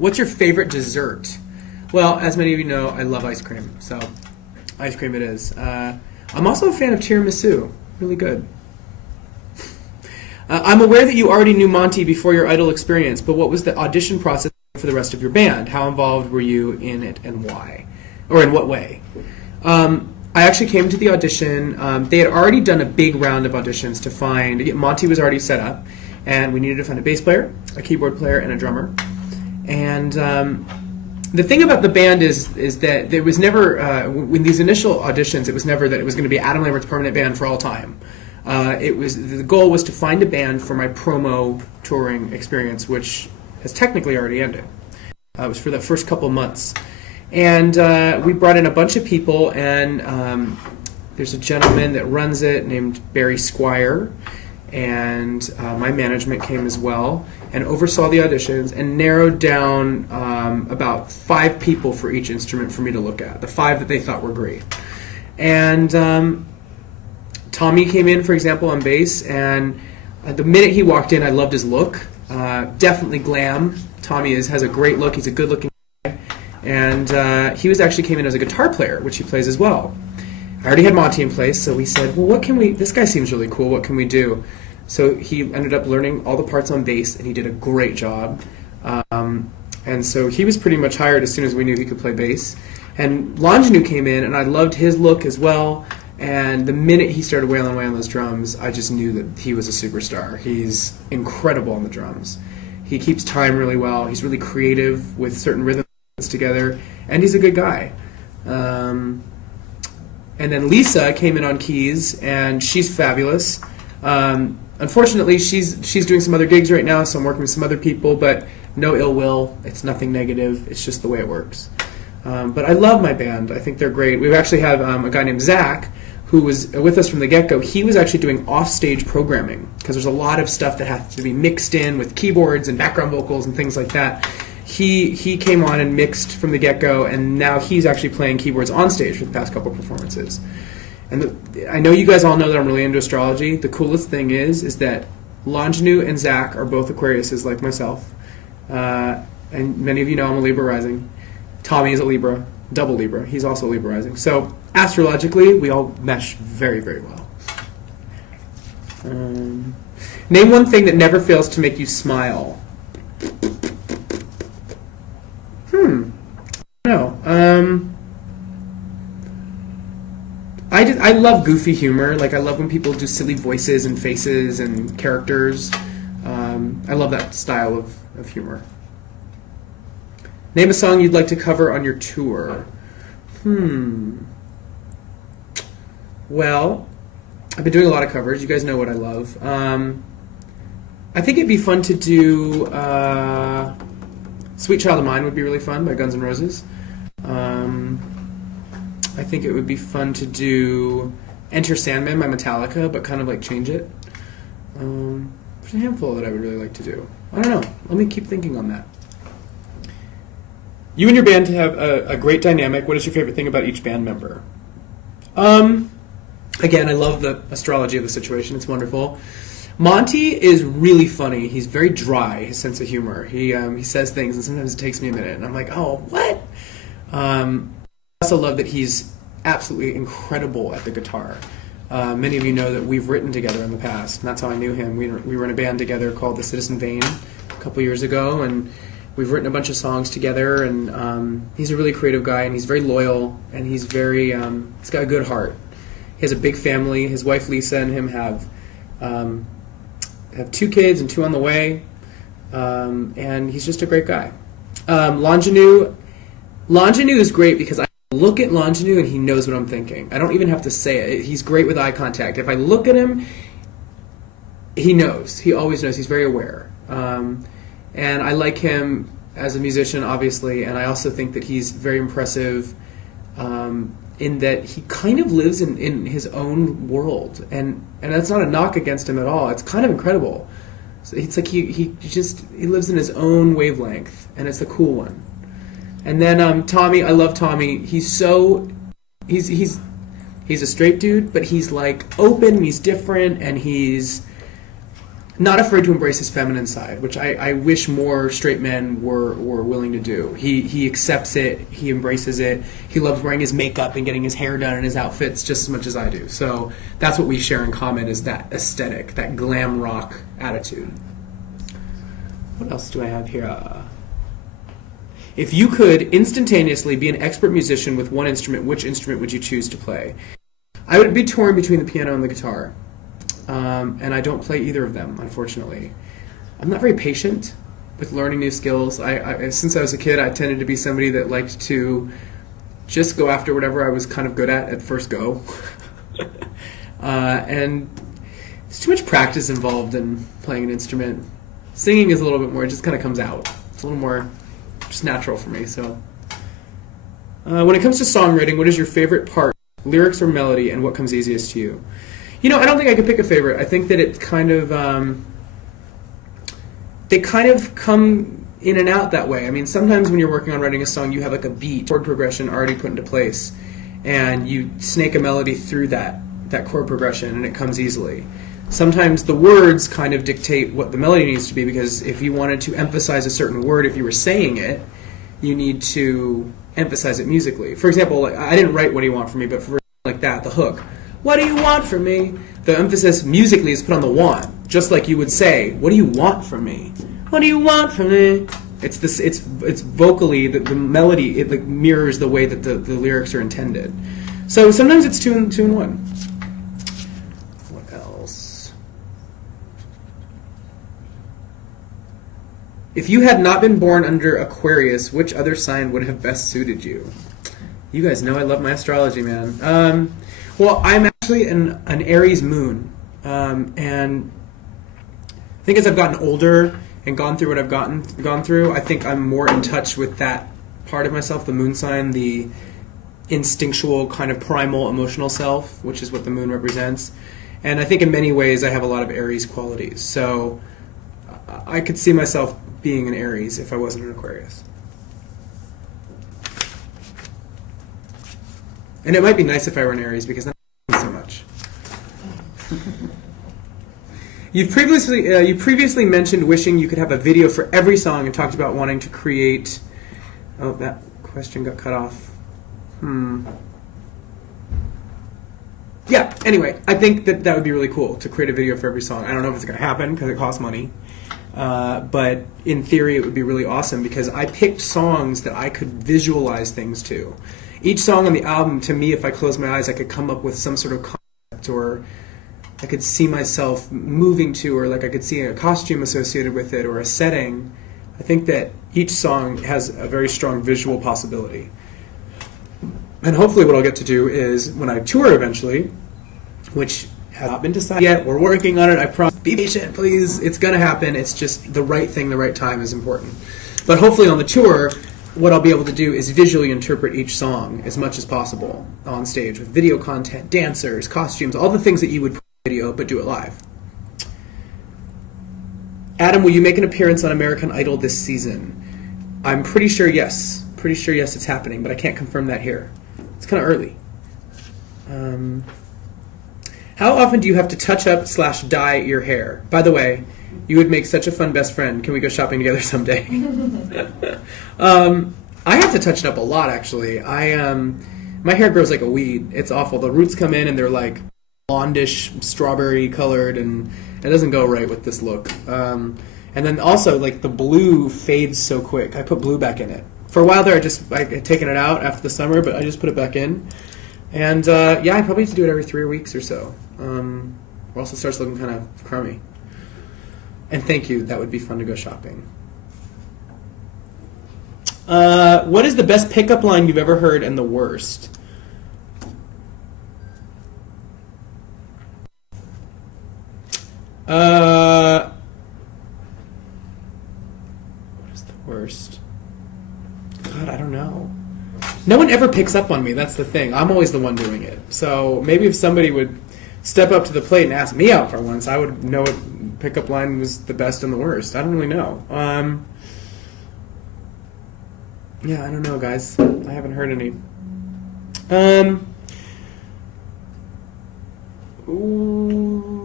What's your favorite dessert? Well, as many of you know, I love ice cream, so ice cream it is. I'm also a fan of tiramisu. Really good. I'm aware that you already knew Monty before your Idol experience, but what was the audition process for the rest of your band? How involved were you in it and why? Or in what way? I actually came to the audition. They had already done a big round of auditions to find, Monty was already set up, and we needed to find a bass player, a keyboard player, and a drummer. And the thing about the band is that there was never, in these initial auditions, it was never that it was going to be Adam Lambert's permanent band for all time. The goal was to find a band for my promo touring experience, which has technically already ended. It was for the first couple months. And we brought in a bunch of people, and there's a gentleman that runs it named Barry Squire, and my management came as well and oversaw the auditions and narrowed down about 5 people for each instrument for me to look at, the 5 that they thought were great. And Tommy came in, for example, on bass, and the minute he walked in, I loved his look. Definitely glam. Tommy has a great look. He's a good-looking guy. And he actually came in as a guitar player, which he plays as well. I already had Monty in place, so we said, well, what can we, this guy seems really cool, what can we do? So he ended up learning all the parts on bass, and he did a great job. And so he was pretty much hired as soon as we knew he could play bass. And Longenu came in, and I loved his look as well. And the minute he started wailing away on those drums, I just knew that he was a superstar. He's incredible on the drums. He keeps time really well. He's really creative with certain rhythms together, and he's a good guy. And then Lisa came in on keys, and she's fabulous. Unfortunately, she's doing some other gigs right now, so I'm working with some other people, but no ill will. It's nothing negative. It's just the way it works. But I love my band. I think they're great. We actually have a guy named Zach, who was with us from the get-go. He was actually doing off-stage programming, because there's a lot of stuff that has to be mixed in with keyboards and background vocals and things like that. He came on and mixed from the get-go, and now he's actually playing keyboards on stage for the past couple performances. And I know you guys all know that I'm really into astrology. The coolest thing is that Longenu and Zach are both Aquariuses like myself. And many of you know I'm a Libra rising. Tommy is a Libra, double Libra. He's also Libra rising. So astrologically, we all mesh very, very well. Name one thing that never fails to make you smile. No. I love goofy humor. Like, I love when people do silly voices and faces and characters. I love that style of humor. Name a song you'd like to cover on your tour. Well, I've been doing a lot of covers. You guys know what I love. I think it'd be fun to do Sweet Child of Mine would be really fun by Guns N' Roses. I think it would be fun to do Enter Sandman by Metallica, but kind of like change it. There's a handful that I would really like to do. I don't know. Let me keep thinking on that. You and your band have a great dynamic. What is your favorite thing about each band member? Again, I love the astrology of the situation. It's wonderful. Monty is really funny. He's very dry, his sense of humor. He says things, and sometimes it takes me a minute, and I'm like, oh, what? I also love that he's absolutely incredible at the guitar. Many of you know that we've written together in the past, and that's how I knew him. We were in a band together called the Citizen Vane a couple years ago, and we've written a bunch of songs together, and he's a really creative guy, and he's very loyal, and he's got a good heart. He has a big family. His wife Lisa and him have 2 kids and 2 on the way, and he's just a great guy. Longenu is great because I look at Longenu and he knows what I'm thinking. I don't even have to say it. He's great with eye contact. If I look at him, he knows. He always knows. He's very aware. And I like him as a musician, obviously, and I also think that he's very impressive in that he kind of lives in his own world, and that's not a knock against him at all. It's kind of incredible. So it's like he lives in his own wavelength, and it's the cool one. And then Tommy, I love Tommy. He's a straight dude, but he's like open, and he's different, and he's not afraid to embrace his feminine side, which I wish more straight men were willing to do. He accepts it, he embraces it, he loves wearing his makeup and getting his hair done and his outfits just as much as I do. So that's what we share in common, is that aesthetic, that glam rock attitude. What else do I have here? If you could instantaneously be an expert musician with one instrument, which instrument would you choose to play? I would be torn between the piano and the guitar. And I don't play either of them, unfortunately. I'm not very patient with learning new skills. Since I was a kid, I tended to be somebody that liked to just go after whatever I was kind of good at first go. And there's too much practice involved in playing an instrument. Singing is a little bit more, it just kind of comes out. It's a little more just natural for me. So, when it comes to songwriting, what is your favorite part, lyrics or melody, and what comes easiest to you? You know, I don't think I could pick a favorite. I think that it kind of, they kind of come in and out that way. I mean, sometimes when you're working on writing a song, you have like a beat, chord progression already put into place, and you snake a melody through that chord progression, and it comes easily. Sometimes the words kind of dictate what the melody needs to be, because if you wanted to emphasize a certain word, if you were saying it, you need to emphasize it musically. For example, like, I didn't write "What Do You Want From Me," but for like that, the hook, "What do you want from me?" The emphasis musically is put on the want, just like you would say, "What do you want from me? What do you want from me?" It's this. It's vocally the melody. It like mirrors the way that the lyrics are intended. So sometimes it's two in one. What else? If you had not been born under Aquarius, which other sign would have best suited you? You guys know I love my astrology, man. Well, I'm actually an Aries moon, and I think as I've gotten older and gone through what I've gone through, I think I'm more in touch with that part of myself, the moon sign, the instinctual kind of primal emotional self, which is what the moon represents. And I think in many ways I have a lot of Aries qualities. So I could see myself being an Aries if I wasn't an Aquarius. And it might be nice if I were an Aries, because then I don't so much. You previously mentioned wishing you could have a video for every song, and talked about wanting to create... Oh, that question got cut off. Yeah, anyway, I think that would be really cool to create a video for every song. I don't know if it's going to happen because it costs money. But in theory, it would be really awesome, because I picked songs that I could visualize things to. Each song on the album, to me, if I close my eyes, I could come up with some sort of concept, or I could see myself moving to, or like I could see a costume associated with it, or a setting. I think that each song has a very strong visual possibility. And hopefully what I'll get to do is, when I tour eventually, which has not been decided yet, we're working on it, I promise. Be patient, please. It's going to happen. It's just the right thing, the right time is important. But hopefully on the tour, what I'll be able to do is visually interpret each song as much as possible on stage, with video content, dancers, costumes, all the things that you would put in video, but do it live. Adam, will you make an appearance on American Idol this season? I'm pretty sure yes. Pretty sure yes, it's happening, but I can't confirm that here. It's kind of early. How often do you have to touch up / dye your hair? By the way, you would make such a fun best friend. Can we go shopping together someday? I have to touch it up a lot, actually. My hair grows like a weed. It's awful. The roots come in and they're like blondish, strawberry colored, and it doesn't go right with this look. And then also, like, the blue fades so quick. I put blue back in it. For a while there, I had taken it out after the summer, but I just put it back in. And yeah, I probably have to do it every 3 weeks or so. Or else it starts looking kind of crummy. And thank you. That would be fun to go shopping. What is the best pickup line you've ever heard, and the worst? What is the worst? God, I don't know. No one ever picks up on me. That's the thing. I'm always the one doing it. So maybe if somebody would step up to the plate and ask me out for once, I would know what pickup line was the best and the worst. I don't really know. Yeah, I don't know, guys. I haven't heard any. Ooh.